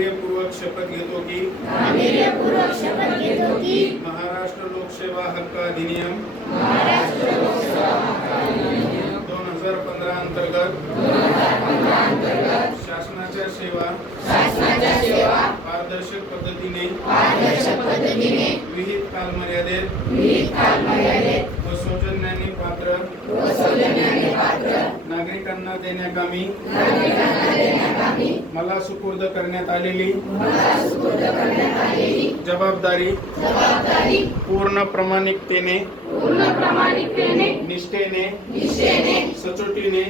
गांभीर्यपूर्वक शपथ घेतो की गांभीर्यपूर्वक शपथ घेतो की महाराष्ट्र लोकसेवा हक्क अधिनियम महाराष्ट्र लोकसेवा दोन हजार पंधरा अंतर्गत शासनाच्या सेवा शासनाच्या सेवा पारदर्शक पद्धतीने पारदर्शक पद्धतीने विहित कालमर्यादेत विविध नागरिकांना देण्याकामी मला सुपूर्द करण्यात आलेली जबाबदारी पूर्ण प्रामाणिकतेने निष्ठेने सचोटीने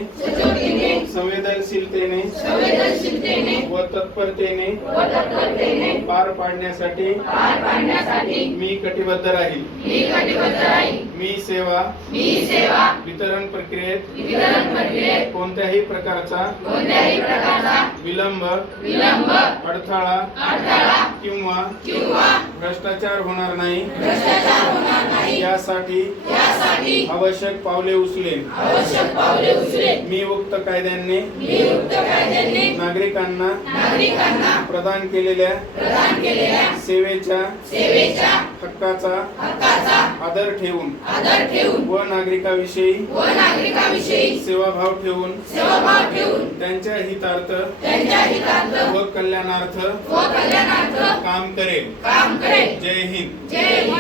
संवेदनशीलतेने संवेदनशीलतेने व तत्परतेने व तत्परतेने पार पाडण्यासाठी पार पाडण्यासाठी मी कटिबद्ध राहील. मी कटिबद्ध राहील. मी सेवा मी सेवा वितरण प्रक्रियेत वितरण प्रक्रियेत कोणत्याही प्रकारचा कोणत्याही प्रकारचा विलंब विलंब अडथळा अडथळा किंवा किंवा भ्रष्टाचार होणार नाही. भ्रष्टाचार होणार नाही यासाठी यासाठी आवश्यक पावले उचलेन. आवश्यक पावले उचले मी उक्त कायद्यांनी मी युक्त कायद्याने नागरिकांना नागरिकांना प्रदान केलेल्या प्रदान केलेल्या सेवेच्या सेवेच्या हक्काचा हक्काचा आदर ठेवून आदर ठेवून व नागरिकाविषयी व नागरिकांविषयी सेवाभाव ठेवून सेवाभाव ठेवून त्यांच्या हितार्थ त्यांच्या हितार्थ व कल्याणार्थ व कल्याणार्थ काम करेल काम करेल जय हिंद. जय हिंद.